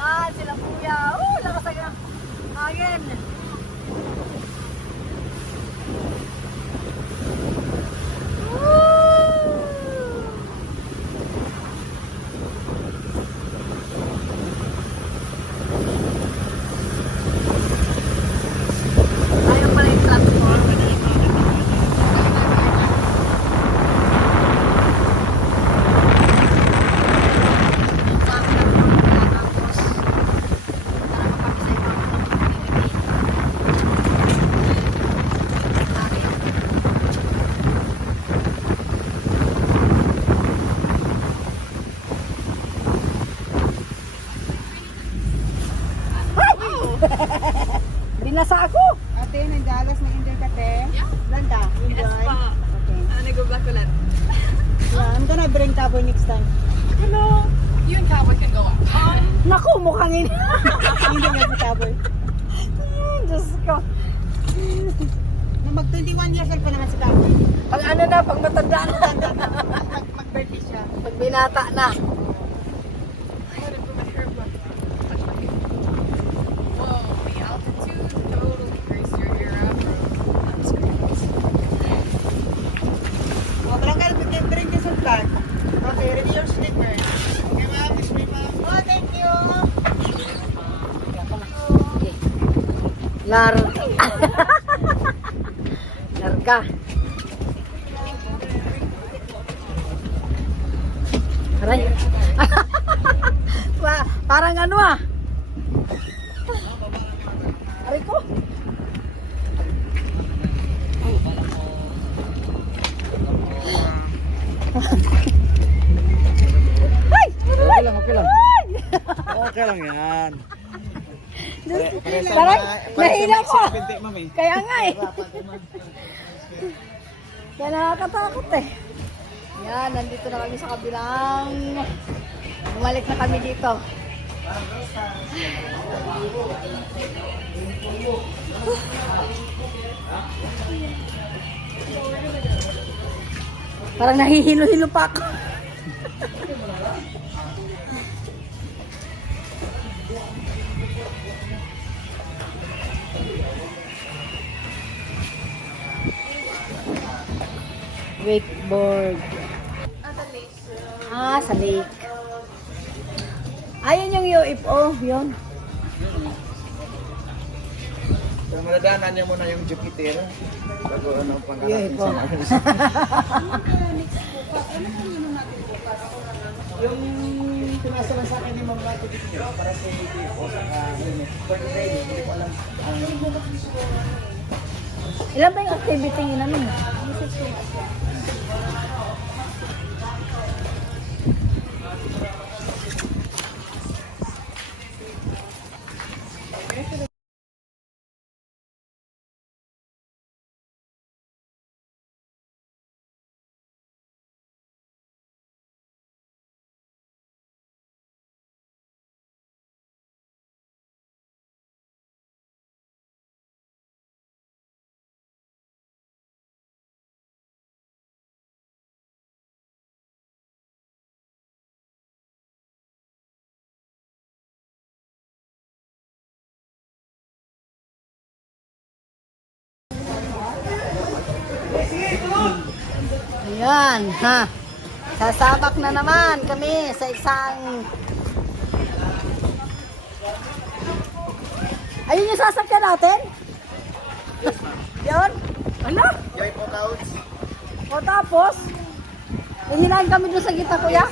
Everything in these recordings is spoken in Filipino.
Yan, sila kuya. Lakas ang hangin. Ayaw pala yung platform. Binasa ako. Ate, nagdalas na enjoy ka, te? Yeah. Landa, enjoy? Yes, pa. Okay. Nag-vlog ko lang. Yeah, I'm gonna bring cowboy next time. Hello. You and Cowboy can go on. Naku, mukhang ini. Hindi nga si cowboy. Diyos ko. Mag-21 years old pa naman si cowboy. Pag ano na, pag matanda na. Mag-birthday siya. Pag binata na. Oh, barangay, bring this on card. Okay, ready your slipper. Okay, ma'am. This way, ma'am. Oh, thank you. Lar. Larga. Aray. Parang ano ah. Aray ko. Okay lang, okay lang. Okay lang yan. Parang nahila ko. Kaya nga eh. Kaya nakakatakot eh. Yan, nandito na kami sa kabilang. Bumalik na kami dito. Parang nahihilo-hilo pa ako. Wakeboard. Ah, sa lake. Ayun yung UFO, yun. So, madadaanan niyo muna yung Jupiter. Bago ano ang pangarap UFO. Yung pinasa sa akin ni Ma'am Lato dito para sa UFO sa for training, hindi ko alam. Ilan ba yung activity yun namin? Ayan, ha. Sasabak na naman kami sa isang... Ayun yung sasakyan natin? Yun? Ano? Joy po couch. O tapos? Hihinain kami doon sa gitna, kuya?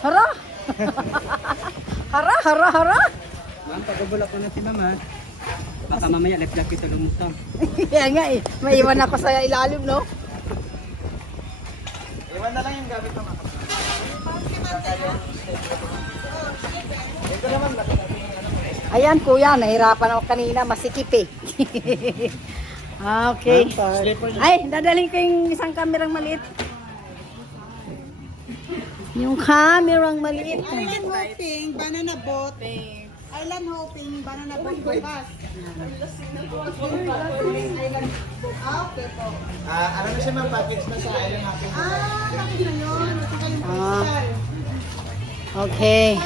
Hara? Hara, hara, hara? Ma'am, pagubulak ko na si mama. Baka mamaya left-left kita lumutang. Kaya nga eh, maiwan ako sa ilalim, no? Iwan na lang yung gamit mo. Ito naman, Ayan, kuya, nahirapan ako kanina, masikip eh. Okay. Ay, dadalhin ko yung isang kamerang maliit. Yung kamerang maliit. Island hopping, banana boat. Island hopping, banana boat bukas. Okay po. ano na siya ma'am, package na sa island natin. Bakit na yun? Okay.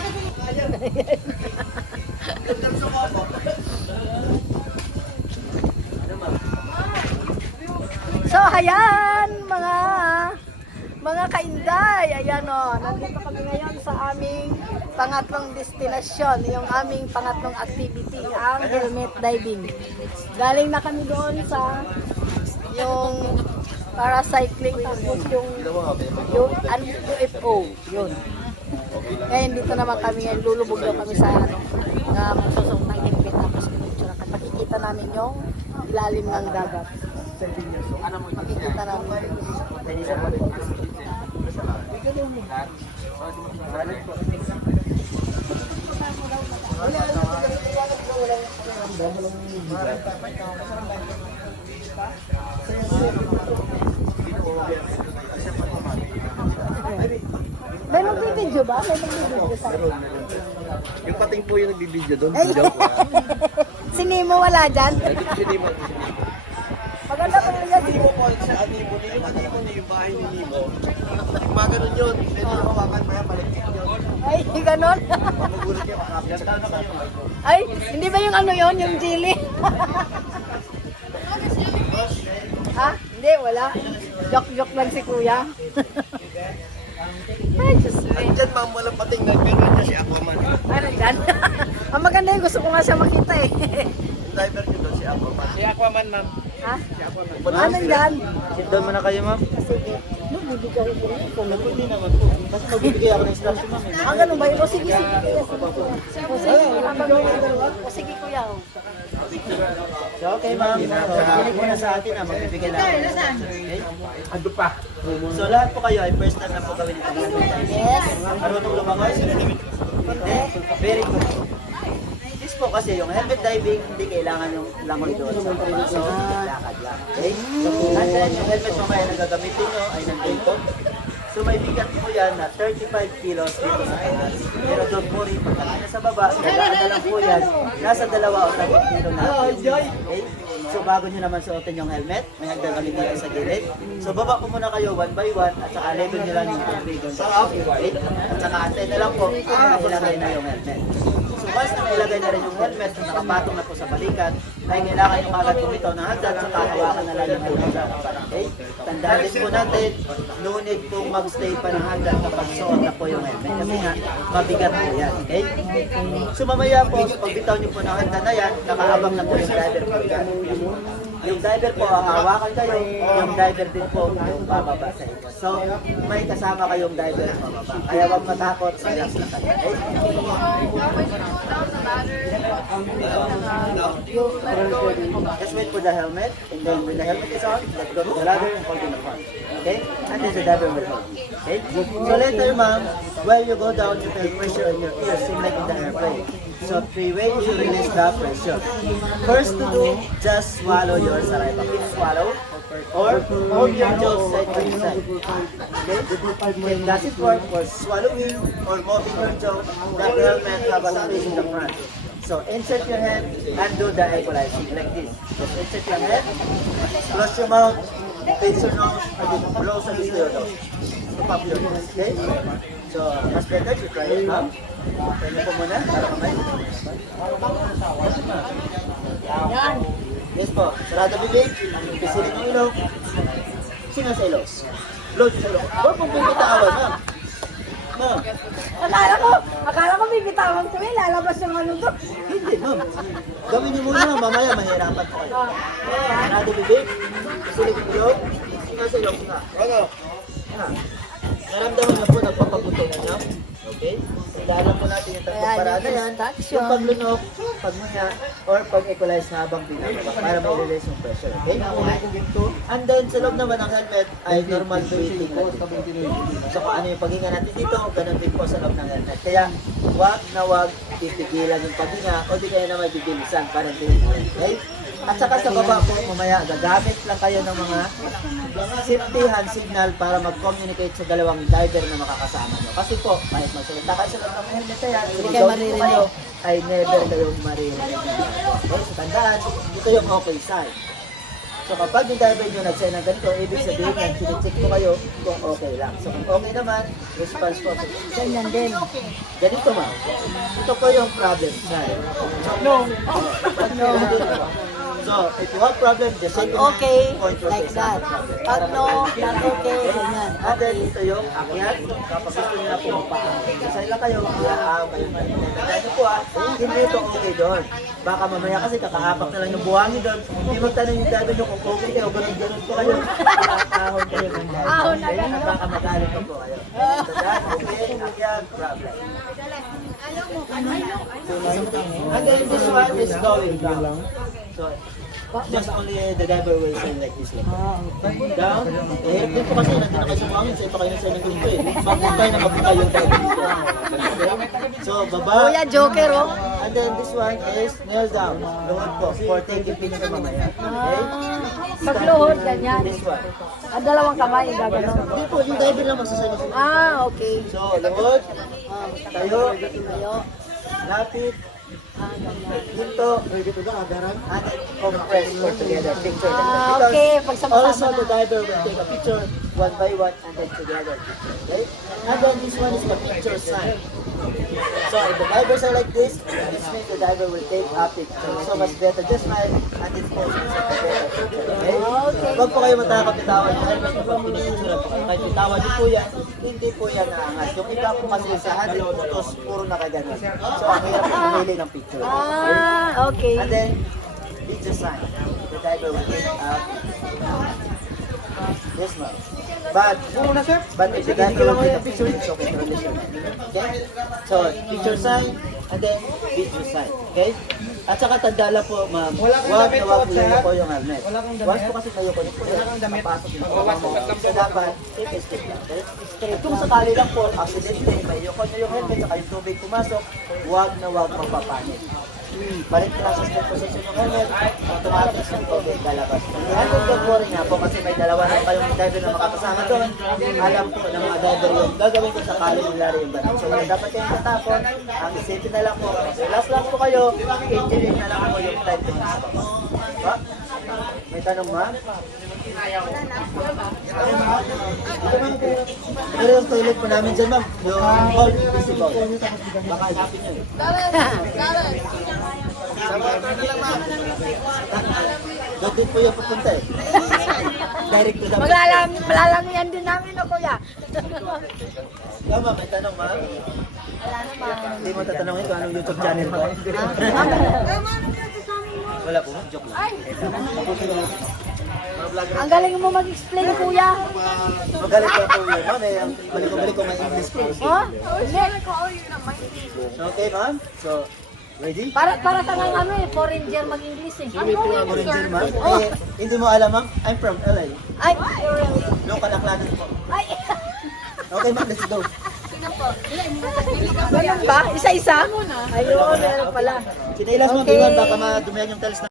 So, ayan, mga kainday. Ayan o, nandito kami ngayon sa aming pangatlong destinasyon, yung aming pangatlong activity, ang helmet diving. Galing na kami doon sa yung paracycling, tapos yung UFO, yun. Ngayon dito naman kami ngayon, lulubog daw kami sa magsusok ng helmet, tapos makikita namin yung ilalim ng dagat. Makikita namin. May magbibideo ba? May magbibideo sa Yung pating po yung nagbibideo doon. Ay! Si Nemo wala dyan? Maganda pa rin yan. Nemo po, sa Animo, yung Animo na yung bahay ni Nemo. Mga ganun yun. Pwede na hawakan mo yan, maligtik yun. Ay, ganon. Magulat yan, makakapit sa kayo. Ay, hindi ba yung ano yon, yung chili? Ha? Hindi, wala. Joke-joke lang si kuya. Ay, Diyos me. Andyan ma'am, walang patingnan, pero andyan si Aquaman. Ay, nandyan. Ang maganda yun, gusto ko nga siya makita eh. Yung driver nyo doon, si Aquaman. Si Aquaman, ma'am. Ha? Ah, nandyan. Sit down muna kayo, ma'am. Sige. No, bibigyan ko po. Hindi naman po. Basta magbibigay ako ng instruction, ma'am. Ah, ganun ba yun? O sige, sige kuya. O sige, habang may dalawa. O sige kuya. O. So, okay, ma'am. Kinig mo na sa atin, magbibigay na ako. Okay? Ando pa. So, lahat po kayo ay first time na po gawin ito. Yes. Marunong lumangoy? Hindi? Very good. This po kasi yung helmet diving, hindi kailangan yung langoy doon sa so, lakad lang. Okay? And then, yung helmet mamaya na gagamitin nyo ay nandito. So may bigat po yan na 35 kilos dito sa taas. Pero don't worry, pagkakas na sa baba, nagkakada lang po yan, nasa 2 o 3 kilo na. Okay? So bago nyo naman suotin yung helmet, may hagdan kami dito sa gilid. So baba po muna kayo one by one at saka level nyo lang yung tubig doon sa okay? At saka antay na lang po, ilagay na yung helmet. So once na nailagay na rin yung helmet, nakapatong na po sa balikat, ay kailangan yung agad pumitaw ng hagdan at hawakan na lang yung hagdan. Okay? Tandaan din po natin, no need pong magstay pa ng hagdan kapag suot na po yung helmet. Kasi nga, mabigat po yan. Okay? So mamaya po, pagbitaw nyo po ng hagdan na yan, nakaabang na po yung driver po yan. Yung driver po, hawakan kayo, yung driver din po yung bababa sa inyo. So, may kasama kayong driver bababa. Kaya wag matakot, relax na kayo. Okay? Just wait for the helmet, and then when the helmet is on, let go of the ladder and hold in the front. Okay? And then the driver will hold you. Okay? So later, ma'am, while you go down, you feel pressure in your ears, same like in the airplane. So 3 ways to release the pressure. First to do, just swallow your saliva. Keep swallow, or hold your jaws side by side. Okay? If doesn't work for swallowing or moving your jaw, the helmet have a space in the front. So insert your hand and do the equalizing like this. Just insert your hand, close your mouth, face your nose, and then blow some to your nose. So pop your nose, okay? So mas better to try it now. Pwede po muna para kamay. Yan. Yes po, sarado bibig, pisilin ng ilong. Sino sa ilong? Blow sa ilong. Huwag pong pumitawan, ma'am. Ma'am. Akala ko bibitawan ko eh, lalabas yung ano to. Hindi, ma'am. Gawin niyo muna, mamaya mahirapan po kayo. Sarado bibig, pisilin ng ilong. Sino sa ilong? Ano? Naramdaman na po, nagpapaputo na niya. Okay? Ilalam po natin yung tatlong parada yan. Yung paglunok, pagmunya, or pag-equalize na habang pinababa para ma-release yung pressure. Okay? And then, sa loob naman ng helmet ay normal breathing. So kung ano yung paghinga natin dito, ganun din po sa loob ng helmet. Kaya, wag na wag pipigilan yung paghinga o di kaya na may bibilisan para din. Okay? At saka sa baba po, mamaya, gagamit lang kayo ng mga safety hand signal para mag-communicate sa dalawang diver na makakasama nyo. Kasi po, kahit magsalita kayo sa loob ng helmet na yan, Hindi kayo maririnig. ay never kayong maririnig. Okay, so tandaan, ito yung okay side. So kapag yung diver nyo nag-send ng ganito, ibig sabihin yan, sinicheck ko kayo kung okay lang. So kung okay naman, response po. Ganyan din. Ganito ma'am. Ito po yung problem. No. So, if you have problem, just say Okay, point to like say that. Pag no, not okay, ganyan. And then, ito yung akyat. Kapag gusto nyo na po magpaakit. Kasi lang kayo, iaaw kayo. Kaya po hindi ito okay doon. Baka mamaya kasi kakaapak na lang yung buhangin doon. Hindi magtanong yung dado nyo kung okay kayo, ganun po kayo. Ahon kayo. Ahon na Kaya ganun. baka magalit po kayo. So that, okay, akyat, problem. And then this one is going down. So, just only the diver will say like this. Down. Eh, dito kasi nandun na kayo sa buhangin, sa iba kayo na sa inang grupo eh. Magpapay na magpapay yung diver dito. Okay? So, baba. Kuya, joker, oh. And then this one is kneel down. Load po for taking picture mamaya. Okay? Pagluhod, ganyan. This one. Ang dalawang kamay, gagano. Hindi po, yung diver lang magsasagot. Ah, okay. So, load. Tayo. Tayo. Lapit. Dito. And then compress for together. Picture. Ah, Because okay. Pagsama-sama also the na. diver will take a picture one by one and then together. Okay? And then this one is the picture sign. So if the divers are like this means the diver will take a picture. So mas better just smile and then pose it sa better picture. Okay? Okay. Huwag po kayo matakot bitawan nyo. Ay, pag pinipicture po kayo. Kahit bitawan nyo po yan, hindi po yan naangat. Yung iba po kasi sa 100 photos, puro nakaganon. So ang hirap po pumili ng picture. Ah, okay. And then, video sign. The diver will take up. Yes, ma'am. But if the diver will take a picture, it's okay to release your hand. Okay? So, picture sign, and then video sign. Okay? At saka tanda lang po, ma'am, huwag na huwag po yung helmet. Once po kasi kayo kunin po yan, papasok yung so dapat, take a step lang. Okay? Kung sakali lang po, accidente, may yukon nyo yung helmet, saka yung tubig pumasok, huwag na huwag magpapanik. Balik na sa step position yung helmet, automatic yung tubig lalabas. And don't worry nga po kasi may dalawa na kayong diver na makakasama doon. Alam po ng mga diver yung gagawin ko sakali nangyari yung ganun. So yun, dapat kayong tatapon, ang isipin na lang po. Last lang po kayo, engineering na lang po yung time to pass. Ha? May tanong ma? Pero yung toilet po namin dyan ma'am, yung hall, visible. Baka hanapin nyo. Doon din po yung pupunta eh. Direct to the Maglalamian din namin, no, kuya. Yeah, ma'am, may tanong ma'am. Wala naman. Hindi mo tatanungin kung anong YouTube channel ko. Wala po, joke lang. Ay, ang galing mo mag-explain, kuya. Magaling ko po yun, ma'am. Eh, ang balik ko may English po. Oh? Hindi. Okay, ma'am. So, ready? Para tangang ano eh, foreigner mag-English eh. Ranger, ma'am. Eh, hindi mo alam, ma'am. I'm from LA. Ay, Local Aklanan po. ay, Okay, ma'am. Let's go. ganun ba? Isa-isa? Ayun, meron pala. Sinilas mo, Okay. Biwan. Baka madumihan yung tiles na